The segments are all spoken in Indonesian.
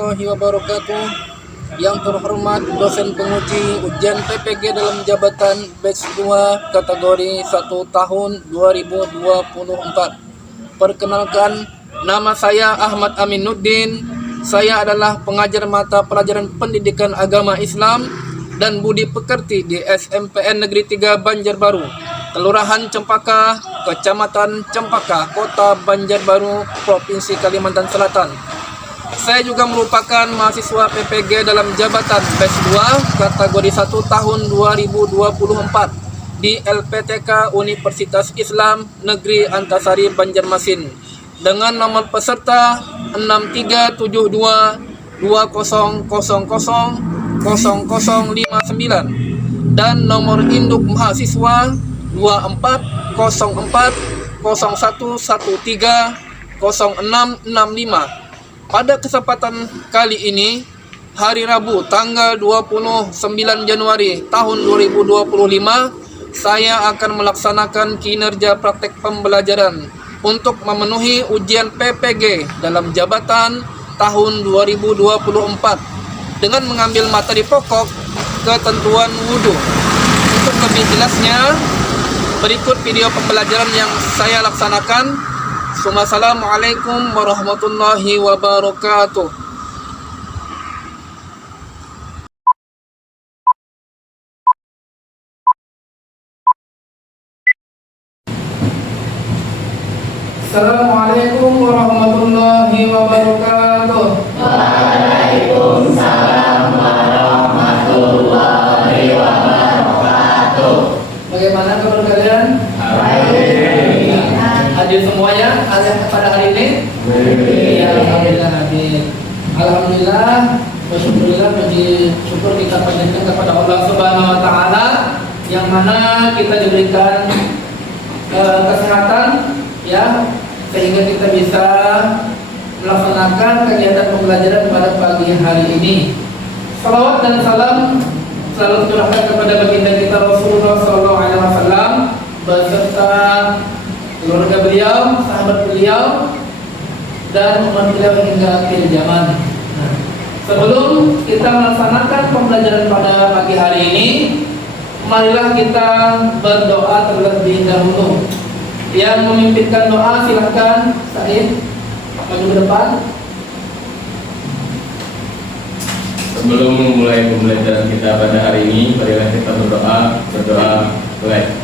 warahmatullahi wabarakatuh. Yang terhormat dosen penguji ujian PPG dalam jabatan batch 2 kategori 1 tahun 2024. Perkenalkan, nama saya Ahmad Aminuddin. Saya adalah pengajar mata pelajaran pendidikan agama Islam dan budi pekerti di SMPN Negeri 3 Banjarbaru, Kelurahan Cempaka, Kecamatan Cempaka, Kota Banjarbaru, Provinsi Kalimantan Selatan. Saya juga merupakan mahasiswa PPG dalam jabatan batch 2 kategori 1 tahun 2024 di LPTK Universitas Islam Negeri Antasari Banjarmasin dengan nomor peserta 6372000059 dan nomor induk mahasiswa 240401130665. Pada kesempatan kali ini, hari Rabu tanggal 29 Januari tahun 2025, saya akan melaksanakan kinerja praktek pembelajaran untuk memenuhi ujian PPG dalam jabatan tahun 2024 dengan mengambil materi pokok ketentuan wudhu. Untuk lebih jelasnya, berikut video pembelajaran yang saya laksanakan. Assalamualaikum warahmatullahi wabarakatuh. Assalamualaikum warahmatullahi wabarakatuh. Waalaikumsalam warahmatullahi wabarakatuh. Bagaimana kabar kalian? Hadir semuanya pada hari ini? Ya, alhamdulillah hadir. Alhamdulillah, bersyukurillah, puji syukur kita panjatkan kepada Allah Subhanahu wa taala yang mana kita diberikan kesehatan ya, sehingga kita bisa melaksanakan kegiatan pembelajaran pada pagi hari ini. Salawat dan salam selalu tercurahkan kepada baginda kita Rasulullah SAW beserta keluarga beliau, sahabat beliau, dan umat beliau hingga akhir zaman. Nah, sebelum kita melaksanakan pembelajaran pada pagi hari ini, marilah kita berdoa terlebih dahulu. Yang memimpinkan doa silakan Said maju ke depan. Sebelum memulai pembelajaran kita pada hari ini, marilah kita berdoa mulai.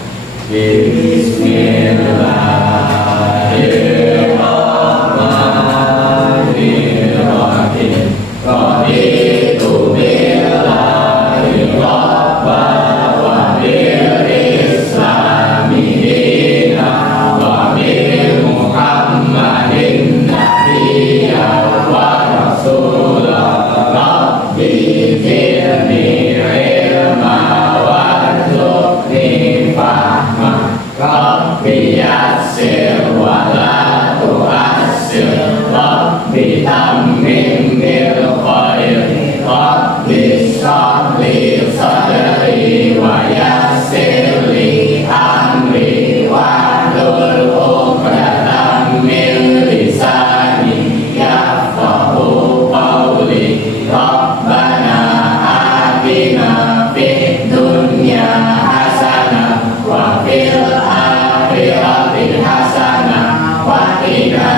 Bismillahirrahmanirrahim. Raditu billahi rabban wa bil islami dinan wa bi Muhammadin nabiyyan wa rasulan. Rabbi zidni ilma warzuqni fahma. Rabbi yassir wa la tu'assir. Rabbi tammim bil khair. Rabbi shrah li sadri wa yassir li amri wahlul 'uqdatam min lisani yafqahu qawli. Rabbana atina fid dunya hasanah wa fil akhirati hasanah wa qina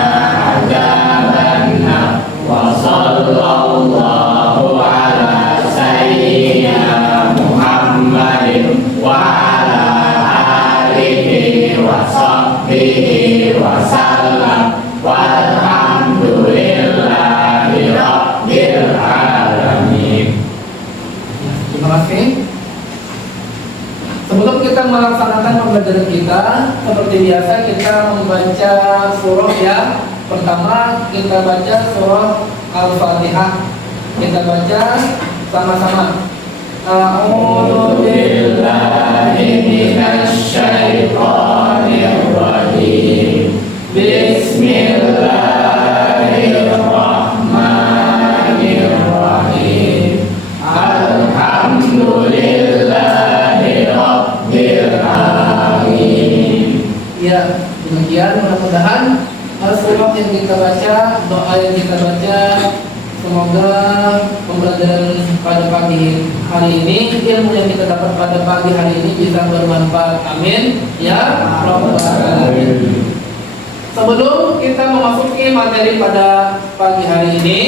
adzabannar. Wa sallallahu ala sayyidina Muhammadin wa ala alihi wa sahbihi wa sallam. Walhamdulillahi rabbil alamin. Terima kasih. Sebelum kita melaksanakan pembelajaran kita, seperti biasa kita membaca surah ya. Pertama kita baca surah Al-Fatihah. Kita baca sama-sama. A'udzu billahi minasy syaithanir rajim. Bismillahirrahmanirrahim. Alhamdulillahi rabbil alamin. Ya, demikian mudah-mudahan surah yang kita baca, doa yang kita baca Semoga pembelajaran pada pagi hari ini, ilmu yang kita dapat pada pagi hari ini bisa bermanfaat. Amin. Ya Rabbal Alamin. Sebelum kita memasuki materi pada pagi hari ini,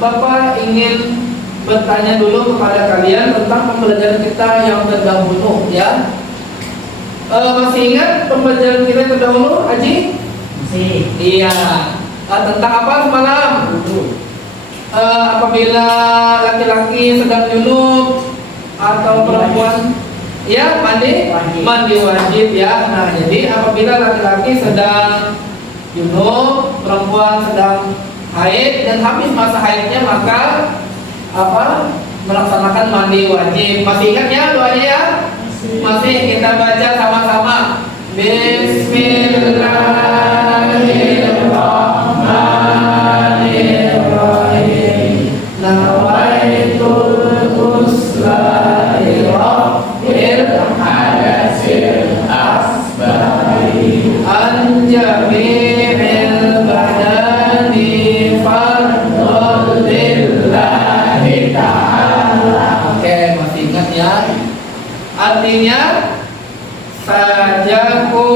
Bapak ingin bertanya dulu kepada kalian tentang pembelajaran kita yang terdahulu, ya. Masih ingat pembelajaran kita yang terdahulu, Haji? Masih. Iya. Tentang apa semalam? Apabila laki-laki sedang junub atau perempuan, ya mandi wajib, ya. Nah, jadi apabila laki-laki sedang junub, perempuan sedang haid dan habis masa haidnya, maka melaksanakan mandi wajib. Masih ingat ya doanya ya? Masih. Kita baca sama-sama. Bismillahirrahmanirrahim. Nawaitul ghusla li rabbil hadatsil asbari an jami'il badani fardhu lillahi ta'ala. Oke, masih ingat ya? Artinya sajaku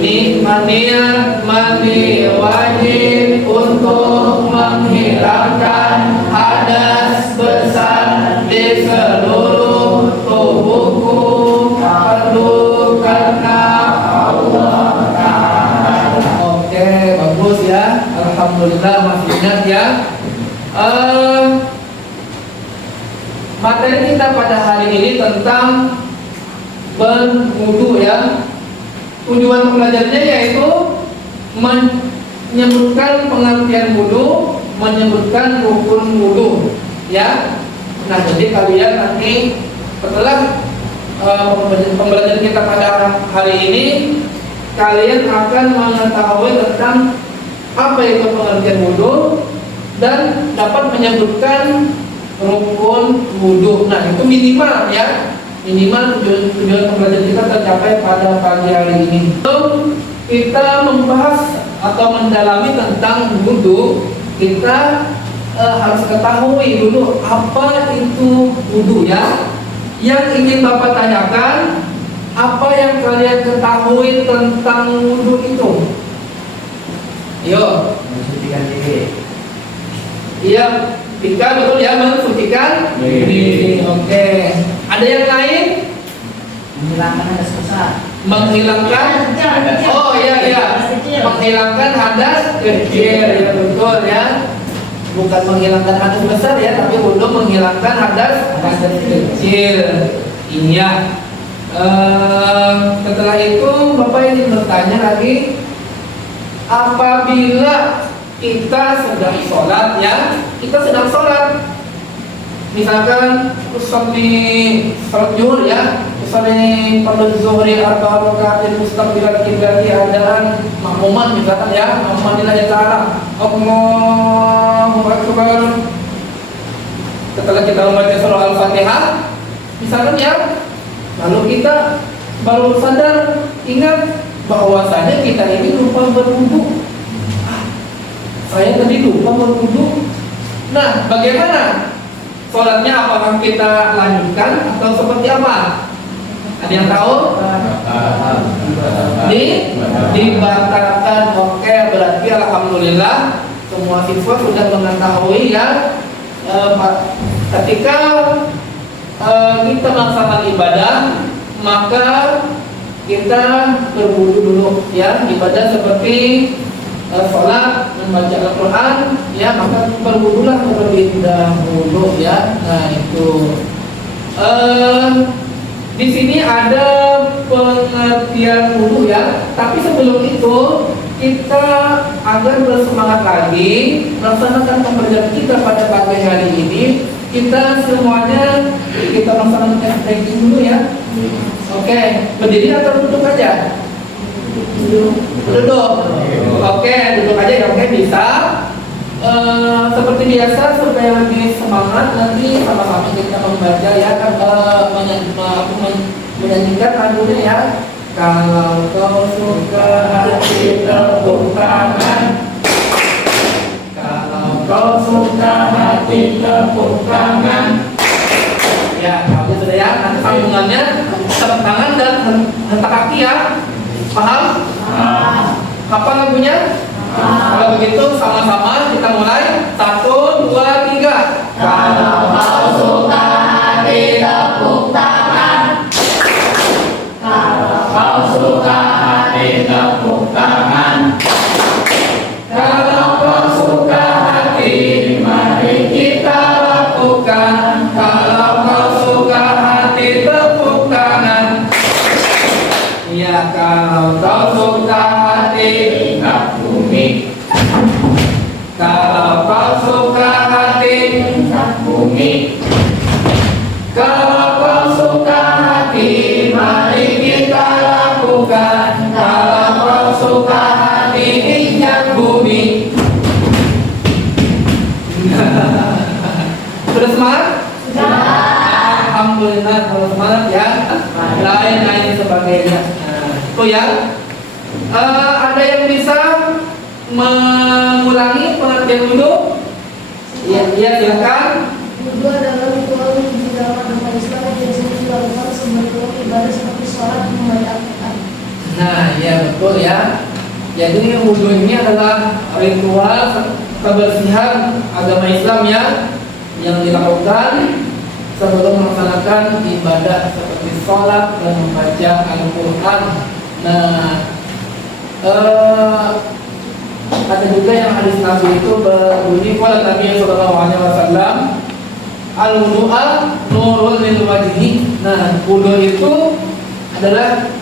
nikmatinya mandi wajib untuk menghilangkan hadas besar di seluruh tubuhku, perlu karena Allah Ta'ala. Oke, bagus ya. Alhamdulillah masih ingat ya. Materi kita pada hari ini tentang berwudu, ya. Tujuan pembelajarannya yaitu menyebutkan pengertian wudu, menyebutkan rukun wudu, ya. Nah, jadi kalian nanti setelah pembelajaran kita pada hari ini, kalian akan mengetahui tentang apa itu pengertian wudu dan dapat menyebutkan rukun wudu. Nah, itu minimal ya. Minimal tujuan pembelajaran kita tercapai pada pagi hari ini. Kita membahas atau mendalami tentang wudu, kita harus ketahui dulu apa itu wudu, ya. Yang ingin Bapak tanyakan, apa yang kalian ketahui tentang wudu itu? Yo. Mensucikan diri. Iya, kita betul ya, mensucikan diri. Oke. Ada yang lain? Menghilangkan hadas besar. Menghilangkan. Oh iya. Menghilangkan hadas kecil, ya betul ya. Bukan menghilangkan hadas besar ya, tapi wudu menghilangkan hadas kecil. Iya. Setelah itu Bapak ingin bertanya lagi, apabila kita sedang sholat, ya, kita sedang sholat, misalkan usolli sholat zuhur, ya, usolli fardhu zuhri arba'a raka'atin mustaqbilan qiblati, adaan makmuman misalkan, ya, makmuman lillahi ta'ala, Allahu akbar. Setelah kita membaca surah Al-Fatihah, misalkan, ya, lalu kita baru sadar, ingat bahwasanya kita ini lupa berwudu. Saya tadi lupa berwudu. Nah, bagaimana sholatnya? Apakah kita lanjutkan atau seperti apa? Ada yang tahu? Dibatalkan. Oke, berarti alhamdulillah semua siswa sudah mengetahui, ya. Ketika kita melaksanakan ibadah, maka kita berwudu dulu, ya. Ibadah seperti sholat, membaca Al-Quran, ya, maka berwudulah terlebih dahulu, ya. Nah, itu di sini ada pengertian wudu, ya. Tapi sebelum itu kita agar bersemangat lagi melaksanakan pembelajaran kita pada pagi hari ini, kita semuanya kita melaksanakan stretching dulu, ya. Oke, berdiri atau duduk aja? Duduk. Oke, duduk aja ya. Oke, bisa. Seperti biasa supaya lebih semangat, nanti sama-sama kita membaca, ya, menyanyikan lagunya, ya. Kalau kau suka hati tepuk tangan. kau suka hati tepuk tangan. Ya, kamu sudah ya. Nanti sambungannya tepuk tangan dan hentak kaki ya. Paham? Apa lagunya? Kalau begitu sama-sama kita mulai. 1, 2, 3. Kalau kau suka hati tepuk tangan. Kalau kau suka hati tepuk tangan. Kalau kau suka hati, mari kita lakukan. Kalau kau suka hati, tepuk tangan. Ya, kalau kau suka hati, Ingat bumi, kalau kau suka hati, bumi. kalau kau suka hati, mari kita lakukan. Kalau kau suka hati, injak bumi. Sudah semangat? Alhamdulillah, kalau semangat ya. Lain-lain sebagainya. Nah, itu ya. Ada yang bisa mengulangi pengertian wudhu? Iya, silakan. Wudhu adalah ritual di dalam agama Islam yang biasanya dilakukan sebelum ibadah seperti sholat dan membaca Al-Quran. Nah, ya betul ya. Jadi wudhu ini adalah ritual kebersihan agama Islam ya, yang dilakukan sebelum melaksanakan ibadah seperti sholat dan membaca Al-Quran. Nah, ada juga yang hadis Nabi itu berbunyi qala Nabi sallallahu alaihi wasallam al-wudu'a nurul lil wajhi. Nah, wudu itu adalah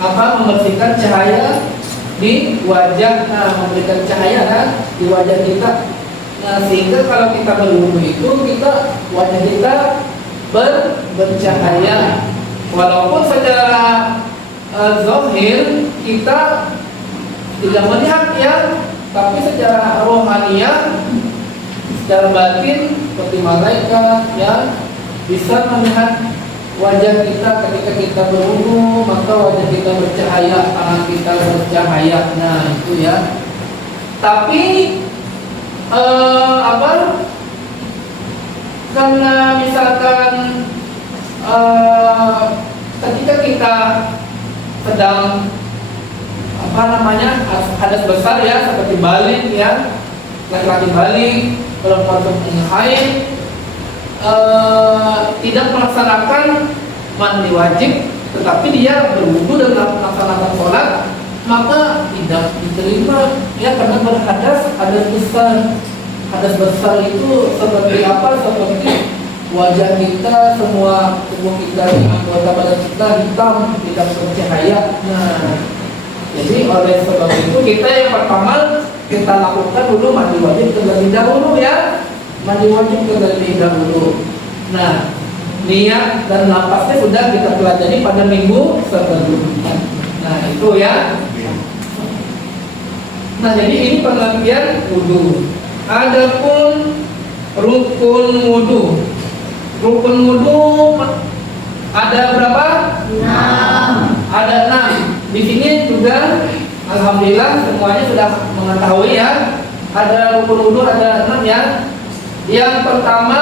membersihkan cahaya di wajah. Nah, memberikan cahaya kan di wajah kita. Nah, sehingga kalau kita berwudu itu wajah kita bercahaya. Walaupun secara zahir kita tidak melihat ya, tapi secara rohaniah, secara batin seperti malaikat ya bisa melihat wajah kita ketika kita berwudu, maka wajah kita bercahaya, tangan kita bercahaya. Nah itu ya. Tapi karena misalkan ketika kita sedang hadas besar ya, seperti balik ya, laki-laki balik, perempuan sedang haid, tidak melaksanakan mandi wajib, tetapi dia berwudu dan melaksanakan sholat, maka tidak diterima ya, karena hadas besar. Hadas besar itu seperti apa? Seperti wajah kita, semua tubuh kita, anggota badan kita hitam, tidak bercahaya. Nah, jadi oleh sebab itu kita yang pertama kita lakukan dulu mandi wajib terlebih dahulu ya, mandi wajib terlebih dahulu. Nah, niat dan napasnya sudah kita pelajari pada minggu sebelumnya. Nah itu ya. Nah jadi ini pengertian wudu. Adapun rukun wudu. Rukun wudu ada berapa? 6. Ada 6. Di sini juga alhamdulillah semuanya sudah mengetahui ya. Ada rukun wudu ada 6 ya. Yang pertama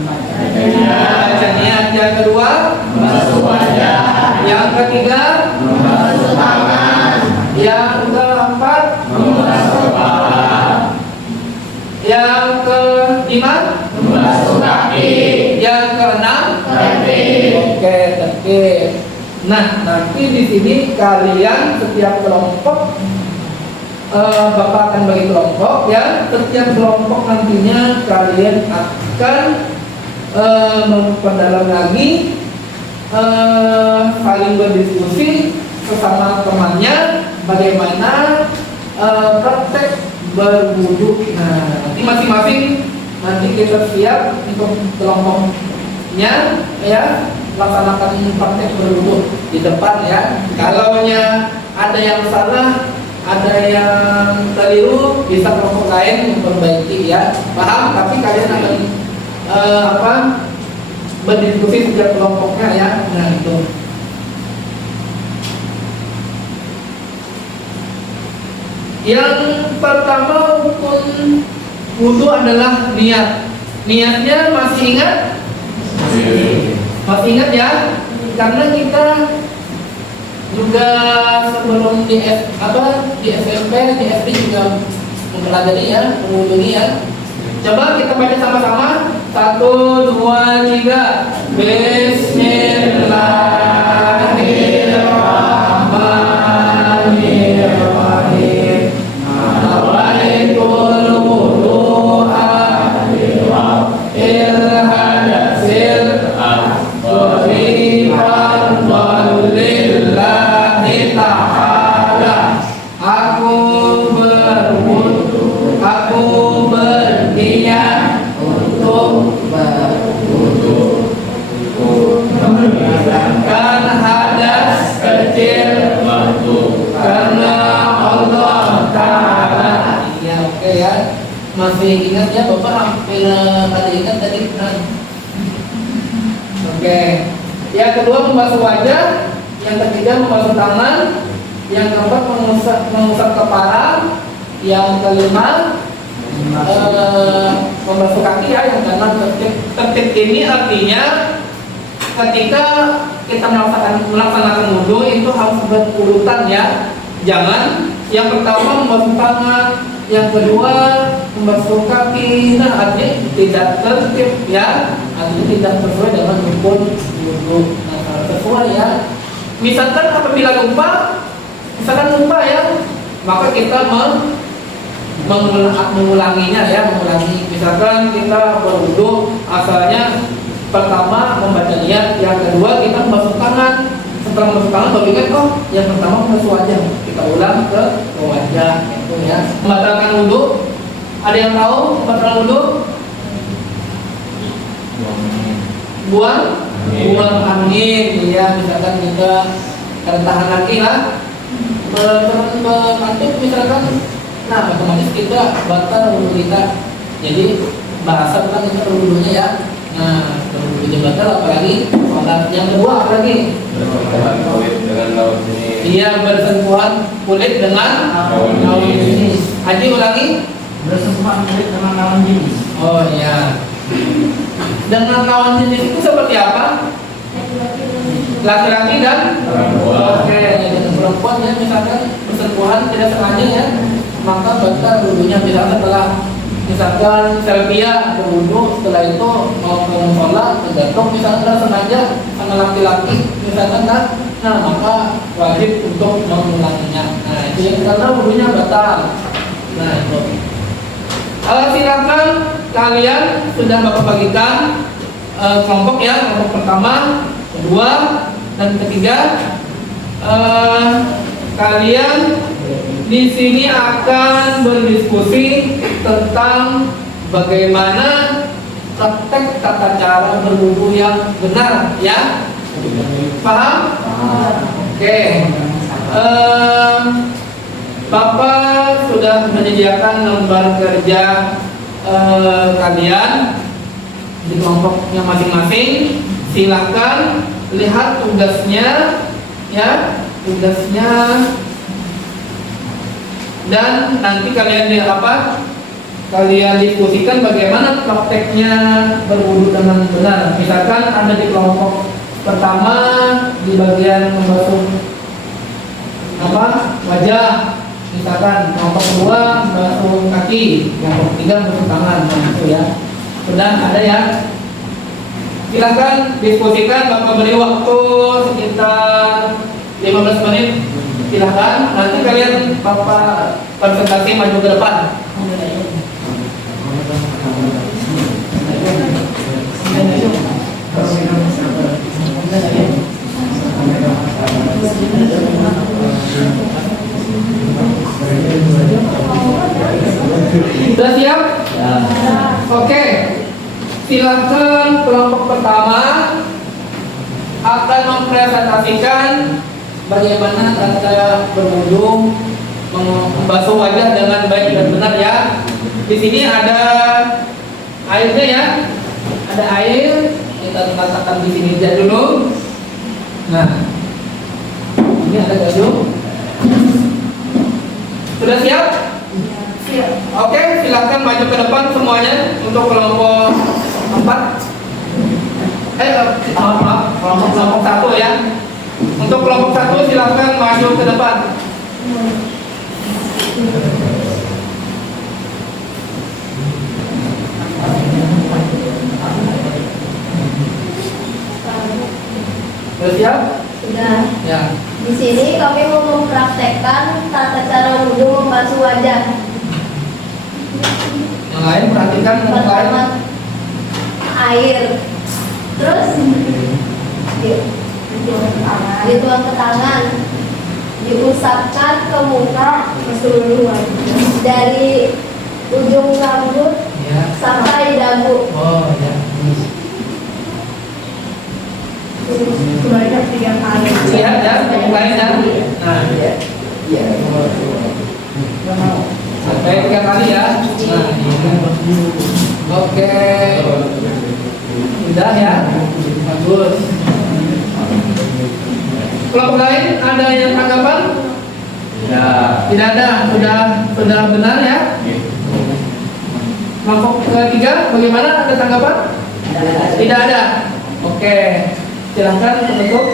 baca niat, yang kedua Basuh wajah, yang ketiga basuh tangan, yang keempat membasuh kepala, yang kelima membasuh kaki, yang keenam tertib. oke tertib. Nah nanti di sini kalian setiap kelompok Bapak akan bagi kelompok ya. Setiap kelompok nantinya kalian akan memperdalam lagi, saling berdiskusi sesama temannya bagaimana praktek berwudu. Nah nanti masing-masing nanti kita siap untuk kelompoknya ya, laksanakan praktek berwudu di depan ya. Kalaunya ada yang salah, ada yang keliru, bisa kelompok lain memperbaiki ya, paham? Tapi kalian akan berdiskusi setiap kelompoknya ya. Nah itu. Yang pertama rukun Wudhu adalah niat. Niatnya masih ingat? Masih ingat ya? Karena kita juga sebelum di SMP, di SD juga mempelajari ya, mengunjungi ya. Coba kita baca sama-sama. 1, 2, 3. Bismillahirrahmanirrahim. Nawaitul wudu'a ilhadasil Qurifan lillahi ta'ala. Aku berniat untuk menghilangkan hadas kecil karena Allah Ta'ala. Ya, oke ya. Masih ingat ya Bapak hampir tadi ingat tadi kan? Oke. Yang kedua membasuh wajah, yang ketiga membasuh tangan, yang keempat mengusap kepala, yang kelima membasuh kaki ya, yang keenam tertib ini artinya ketika kita melaksanakan wudhu itu harus berurutan ya. Jangan yang pertama membasuh tangan, yang kedua membasuh kaki. Nah, artinya tidak tertib ya, artinya tidak sesuai dengan rukun wudhu. Nah, kalau sesuai ya. Misalkan apabila lupa ya, maka kita mengulanginya ya, mengulangi. Misalkan kita berwudhu asalnya pertama membaca niat, yang kedua kita membasuh tangan. Setelah membasuh tangan baru ingat, oh yang pertama membasuh wajah, kita ulang ke wajah itu ya. Membatalkan wudhu, ada yang tahu membatalkan wudhu? Buang angin ya. Misalkan kita tahan lagi lah berkantuk misalkan, nah otomatis kita batal wudhu kita. Jadi bahasa bukan kita wudhunya ya. Nah wudhunya batal, apalagi sholat. Yang kedua apalagi? Kulit dengan laut jenis. Iya, bersentuhan kulit dengan lawan jenis. Haji ulangi. Bersentuhan kulit dengan lawan jenis. Oh iya. Dengan lawan jenis itu seperti apa? Laki-laki dan Perempuan. oke, dengan perempuan ya, misalkan bersentuhan tidak sengaja ya, maka batal wudhunya. Misalkan Selvia berwudhu, setelah itu mau ke musola tergantung misalkan sengaja sama laki-laki misalkan kan, nah maka wajib untuk mengulanginya. Nah itu yang karena wudhunya batal. Nah itu silakan kalian sudah Bapak bagikan kelompok ya, kelompok pertama, kedua, dan ketiga. Kalian di sini akan berdiskusi tentang bagaimana praktek tata cara berwudu yang benar ya. Paham? Oke. Bapak sudah menyediakan lembar kerja kalian di kelompoknya masing-masing. Silakan lihat tugasnya ya, tugasnya, dan nanti kalian kalian diskusikan bagaimana prakteknya berwudu dengan benar. Misalkan ada di kelompok pertama di bagian membasuh wajah, misalkan kelompok kedua membasuh kaki, kelompok ketiga membasuh tangan, gitu ya. Sudah ada ya. Silakan diskusikan. Bapak beri waktu sekitar 15 menit. Silakan. Nanti kalian Bapak presentasi maju ke depan. Sudah siap? Ya. Oke. Silakan kelompok pertama akan mempresentasikan bagaimana tata berwudu, membasuh wajah dengan baik dan benar ya. Di sini ada airnya ya, ada air. Kita letakkan di sini aja dulu. Nah, ini ada gayung. Sudah siap? Oke, silakan maju ke depan semuanya untuk kelompok 4. Maaf, kelompok 1 ya. Untuk kelompok 1 silakan maju ke depan. Sudah siap? Sudah. Ya. Di sini kami mau mempraktekkan tata cara wudhu membasuh wajah. Yang lain perhatikan yang lain. Pertama air, terus dituang ke tangan, diusapkan ke muka keseluruhan dari ujung rambut Ya. sampai dagu. Oh, ya. Sebanyak 3 kali. Lihat ya, yang lain ya. Nah, Iya. sampai 3 kali ya. Nah, oke. Sudah ya. Bagus. Kelompok lain ada yang tanggapan? Ya. Tidak ada. Sudah benar ya. Kelompok ketiga bagaimana? Ada tanggapan? Tidak ada. Oke. Silahkan penutup.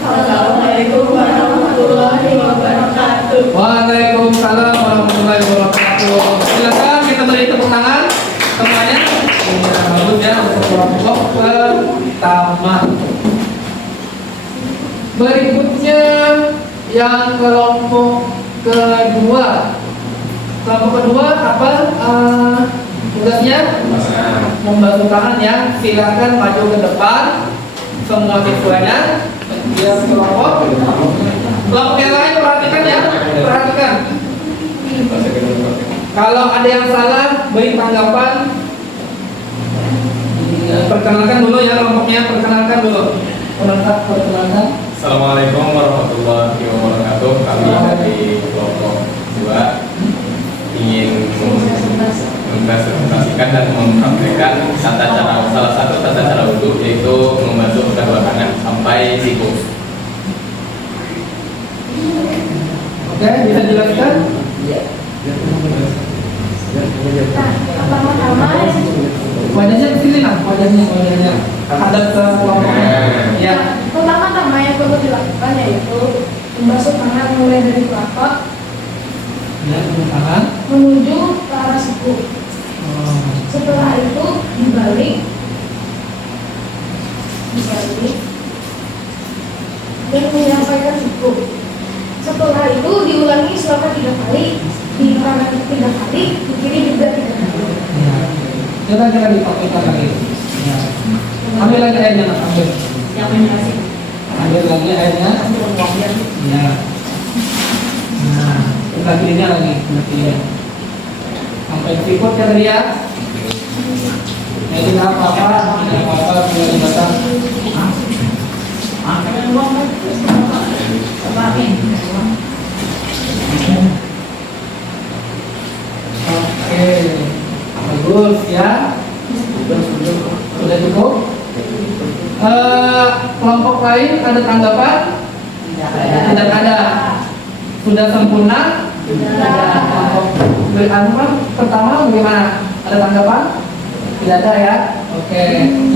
Assalamualaikum warahmatullahi wabarakatuh. Waalaikumsalam warahmatullahi wabarakatuh. Silakan kita beri tepuk tangan semuanya. Bagus ya untuk kelompok pertama. Berikutnya yang kelompok kedua. Kelompok kedua apa tugasnya? Membasuh tangan ya. Silakan maju ke depan semua siswanya. Ya, kelompok yang lain perhatikan ya, perhatikan. Kalau ada yang salah beri tanggapan. Perkenalkan dulu ya kelompoknya, perkenalkan dulu. Perkenalkan. Assalamualaikum warahmatullahi wabarakatuh. Kami dari kelompok 2 ingin mempresentasikan dan mempraktekkan salah satu tata cara wudhu, yaitu membasuh kedua tangan sampai siku. Oke, bisa dijelaskan? Pertama-tama Wajahnya ke sini nah, wajahnya hadap ke kelompoknya. Ya. pertama-tama yang perlu dilakukan yaitu membasuh tangan mulai dari telapak Ya, tangan. menuju ke arah siku. Oh. Setelah itu dibalik dan menyampaikan siku. Setelah itu diulangi selama 3 kali, di kanan 3 kali, di kiri juga 3 kali. Ya. Coba dipakaikan lagi. Ya. Ambil lagi airnya, Mas. Ambil. Ambil lagi airnya. Ya. Nah, sebelah kirinya lagi, sebelah kirinya. Sampai sikut ya tadi ya. Tidak apa-apa, tinggal dibatang. Oke, bagus ya. Sudah cukup. Kelompok lain ada tanggapan? Tidak ada. Sudah sempurna? Kelompok pertama bagaimana? Ada tanggapan? Tidak ada ya. Oke,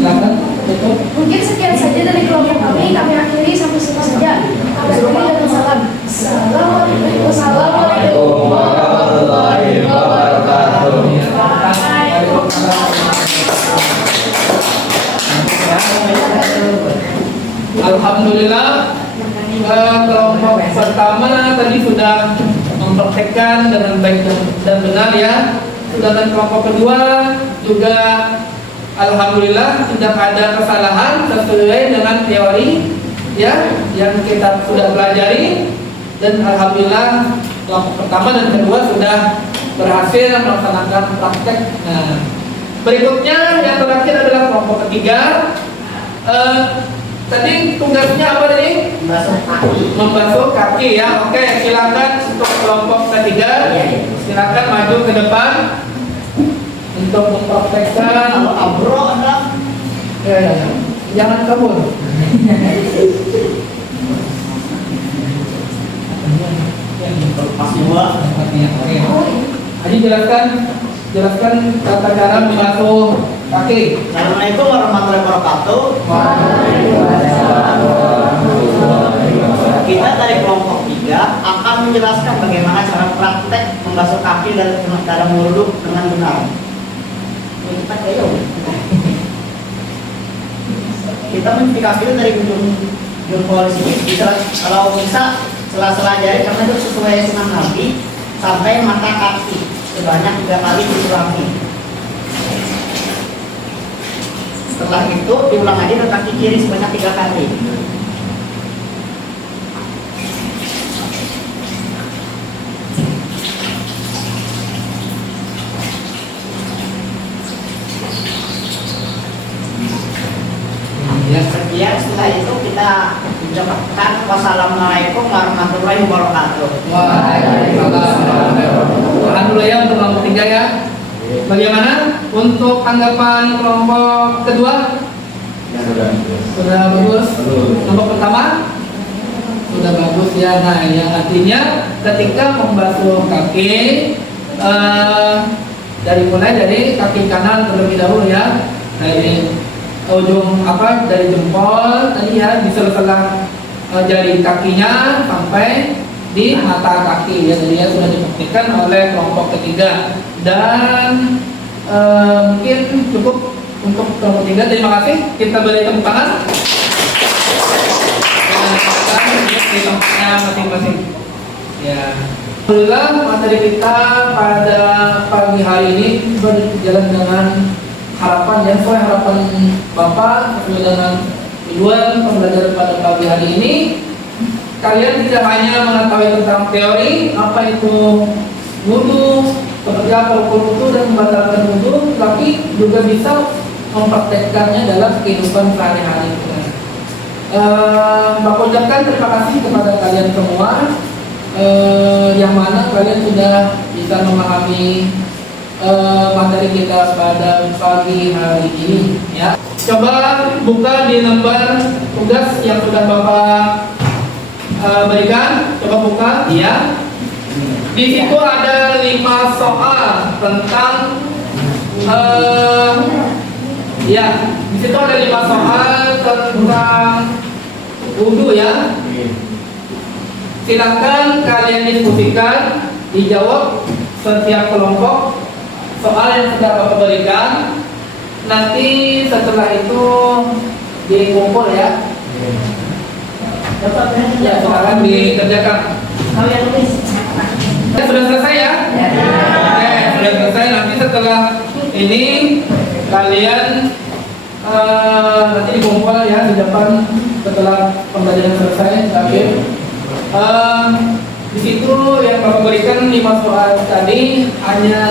silakan tutup. Mungkin sekian saja dari kelompok kami akhiri sampai sini saja. Akhiri dengan salam. Assalamualaikum warahmatullahi wabarakatuh. Alhamdulillah, kelompok pertama tadi sudah mempraktekkan dengan baik dan benar ya. Sedangkan kelompok kedua juga alhamdulillah tidak ada kesalahan sesuai dengan teori ya yang kita sudah pelajari, dan alhamdulillah kelompok pertama dan kedua sudah berhasil melaksanakan praktek. Nah, berikutnya yang terakhir adalah kelompok ketiga. Tadi tugasnya apa tadi? Membasuh kaki ya. Oke, silakan untuk kelompok ketiga. Silakan maju ke depan untuk mempraktekkan. Ya. Jangan kabur. Pas dua. Oke. Aji jelaskan tata cara membasuh kaki. Assalamualaikum warahmatullahi wabarakatuh. Kita dari kelompok 3 akan menjelaskan bagaimana cara praktek membasuh kaki dalam wudhu dengan benar. Ini cepat ya, yuk. Kita mencuci kaki itu dari ujung jempol sini, bisa kalau bisa sela-sela jari karena itu sesuai sunnah Nabi sampai mata kaki sebanyak 3 kali diulangi. Setelah itu diulang lagi ke kaki kiri sebanyak 3 kali. Ya. Sekian, setelah itu kita ucapkan wassalamualaikum warahmatullahi wabarakatuh. Waalaikumsalam. Tahan dulu ya untuk kelompok 3 ya. Bagaimana untuk tanggapan kelompok kedua? Sudah bagus. Kelompok pertama sudah bagus ya. Nah, yang artinya ketika membasuh kaki mulai dari kaki kanan terlebih dahulu ya. Dari ujung dari jempol tadi ya di sela-sela jari kakinya sampai di mata kaki ya, tadi ya sudah dibuktikan oleh kelompok ketiga dan mungkin cukup untuk kelompok 3. Terima kasih, kita beri tepuk tangan di tempatnya masing-masing ya. Alhamdulillah materi kita pada pagi hari ini berjalan dengan harapan ya, sesuai harapan Bapak, sesuai dengan tujuan pembelajaran pada pagi hari ini. Kalian tidak hanya mengetahui tentang teori apa itu wudu, seperti apa hukum wudu dan membatalkan wudu, tapi juga bisa mempraktekkannya dalam kehidupan sehari-hari. Bapak ucapkan terima kasih kepada kalian semua, yang mana kalian sudah bisa memahami materi kita pada pagi hari ini ya. Coba buka di lembar tugas yang sudah Bapak berikan. Coba buka ya. Di situ ada 5 soal tentang ya, di situ ada 5 soal tentang wudu ya. Silakan kalian diskusikan, dijawab setiap kelompok soal yang sudah Bapak berikan. Nanti setelah itu dikumpul ya. Ya, silakan dikerjakan. Ya, sudah selesai ya? Oke, sudah selesai. Nanti setelah ini kalian nanti dikumpul ya di depan setelah pembelajaran selesai. Terakhir di situ yang Bapak berikan 5 soal tadi hanya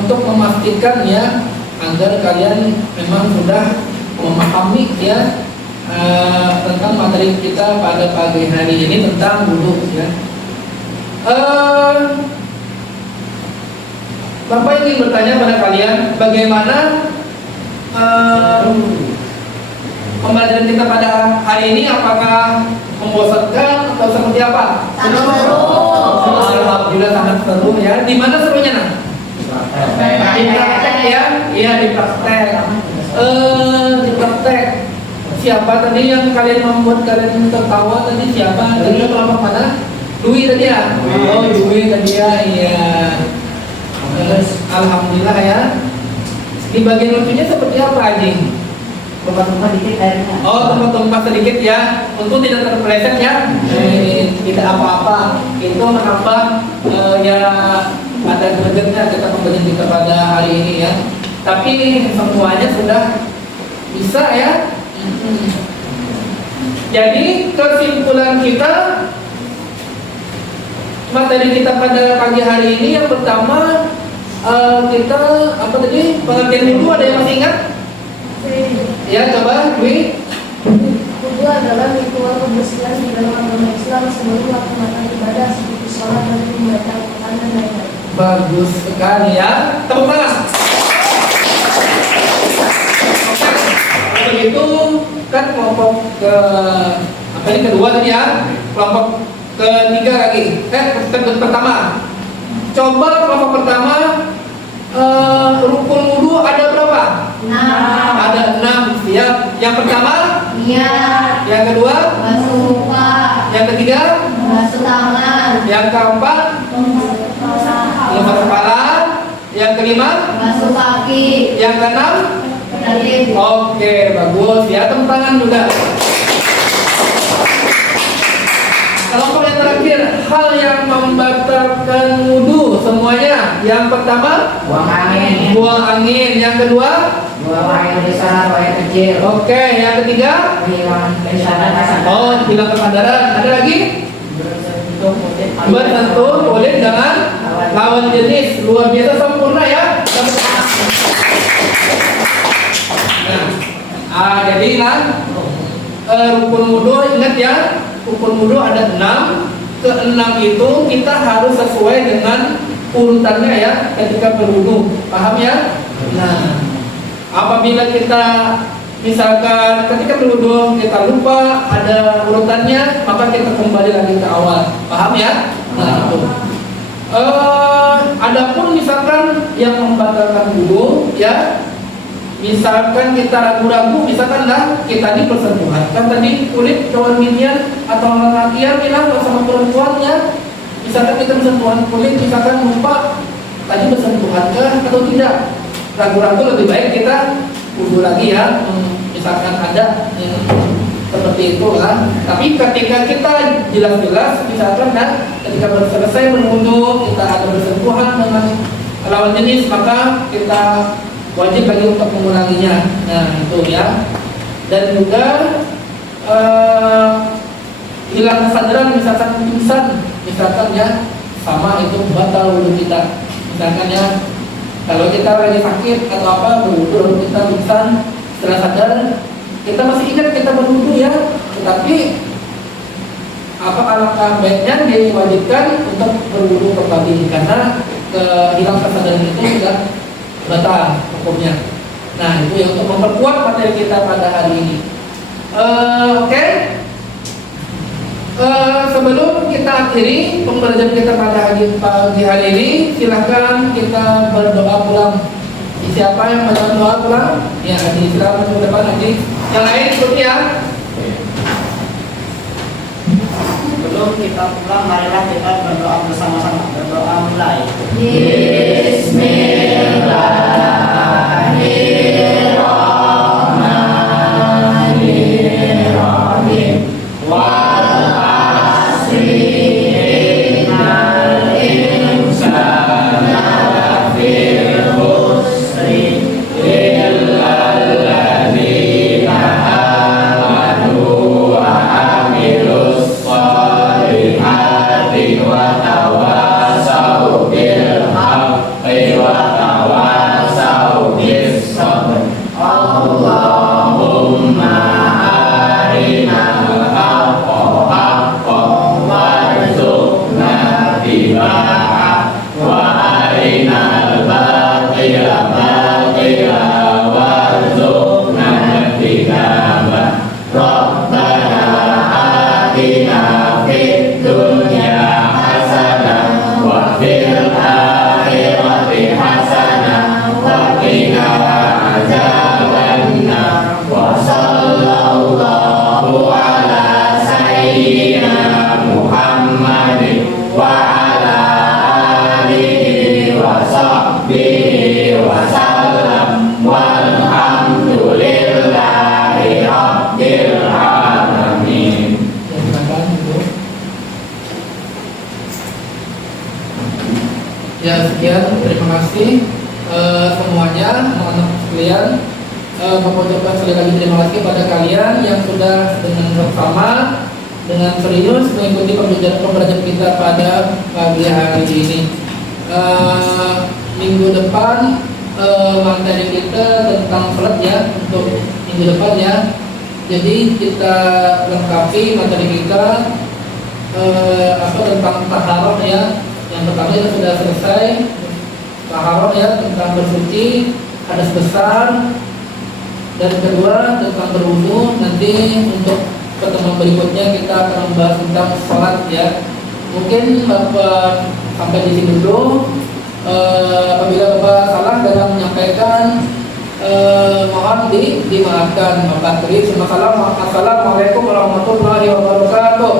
untuk memastikan ya agar kalian memang sudah memahami ya tentang materi kita pada pagi hari ini tentang wudu ya. Bapak ingin bertanya pada kalian bagaimana pembelajaran kita pada hari ini, apakah membosankan atau seperti apa? Alhamdulillah sangat seru ya. Di mana serunya nah? Di praktek ya, iya di praktek. Di praktek. Siapa tadi yang kalian membuat kalian tertawa tadi? Siapa? Tadi kelompok mana? Dwi tadi ya? Oh Dwi tadi ya, iya. Alhamdulillah ya. Di bagian lucunya seperti apa Aji? Tumpah-tumpah dikit airnya. Oh, tumpah-tumpah sedikit ya, untuk tidak terpeleset ya. Tidak apa-apa. Itu menambah ya ada gregetnya kita pembelajaran kita pada hari ini ya. Tapi semuanya sudah bisa ya. Jadi kesimpulan kita materi kita pada pagi hari ini yang pertama kita apa tadi pengertian wudu, ada yang masih ingat? Ya coba Dwi. Wudu adalah ritual kebersihan di dalam agama Islam sebelum melaksanakan ibadah seperti sholat dan membaca Al-Quran dan lain-lain. Bagus sekali ya. Tepuk tangan. Oke. Begitu kan kelompok kedua tadi ya. Kelompok ketiga lagi. Pertama. Coba kelompok pertama, rukun wudu ada berapa? 6. Ada 6. Siap. Yang pertama, Niat. yang kedua, Basuh muka. yang ketiga, Basuh tangan. yang keempat, lepas kepala, yang kelima, Basuh kaki. yang keenam. Tadi. Oke, bagus. Ya, tepuk tangan juga. Kelompok yang terakhir, hal yang membatalkan wudu semuanya. Yang pertama, Buang angin. buang angin. Yang kedua, Buang air besar, air kecil. oke. Yang ketiga, Kehilangan kesadaran. oh, hilang kesadaran. Ada lagi? Bersentuh kulit dengan lawan jenis. Luar biasa sempurna ya. Nah, jadi kan rukun wudu, ingat ya, rukun wudu ada 6. Ke-6 itu kita harus sesuai dengan urutannya ya ketika berwudu. Paham ya? Nah, apabila kita misalkan ketika berwudu kita lupa ada urutannya, maka kita kembali lagi ke awal. Paham ya? Nah, itu. Adapun misalkan yang membatalkan wudu ya, misalkan kita ragu-ragu, misalkan lah kita ini bersentuhan kan tadi kulit kawan minian atau laki yang bilang sama perempuan ya, misalkan kita bersentuhan kulit, misalkan lupa tadi bersentuhan kah atau tidak, ragu-ragu lebih baik kita wudu lagi ya. Misalkan ada seperti itu lah. Tapi ketika kita jelas-jelas misalkan kan ketika selesai berwudu kita ada bersentuhan dengan lawan jenis, maka kita wajib lagi untuk mengulanginya. Nah itu ya. Dan juga hilang kesadaran, misalkan pingsan, misalkan ya, sama itu batal wudu kita. Misalkan ya, kalau kita lagi sakit atau apa berwudu lalu kita pingsan, setelah sadar kita masih ingat kita berwudu ya, tetapi apa alangkah baiknya diwajibkan untuk berwudu kembali karena hilang kesadaran itu sudah batal hukumnya. Nah itu ya untuk memperkuat materi kita pada hari ini. Oke. Sebelum kita akhiri pembelajaran kita pada pagi hari ini, silahkan kita berdoa pulang. Siapa yang mau doa pulang? Ya, Adi, silakan ke depan Adi. Yang lain ikut ya. Sebelum kita pulang, marilah kita berdoa bersama-sama. Berdoa mulai. Bismillahirrahmanirrahim. Wal asri innal insana lafii khusri illal ladzina amanu wa amilus sholihati wa tawassaw bil haqqi wa tawassaw bis sabr. Allahumma arinal haqqa haqqan warzuqna ittiba'ah wa arinal batila batila warzuqna ijtinabah. Rabbana atina fid dunya hasanah wa fil akhirati hasanah wa qina azabannar. Wa sallallahu ala sayyidina Muhammadin wa ala alihi wa sahbihi wa sallam walhamdulillahi rabbil alamin. Silakan Ibu. Ya sekian, terima kasih semuanya anak-anak sekalian. Bapak ucapkan sekali lagi terima kasih pada kalian yang sudah dengan bersama, dengan serius mengikuti pembelajaran kita pada pagi hari ini. Minggu depan materi kita tentang sholat ya, untuk minggu depan ya. Jadi kita lengkapi materi kita tentang taharah ya. Yang pertama kita sudah selesai taharah ya, tentang bersuci, hadas besar. Dan kedua tentang berwudu. Nanti untuk pertemuan berikutnya kita akan membahas tentang sholat ya. Mungkin Bapak sampai di sini dulu. Apabila Bapak salah dalam menyampaikan, mohon dimaafkan Bapak. Assalamualaikum warahmatullahi wabarakatuh.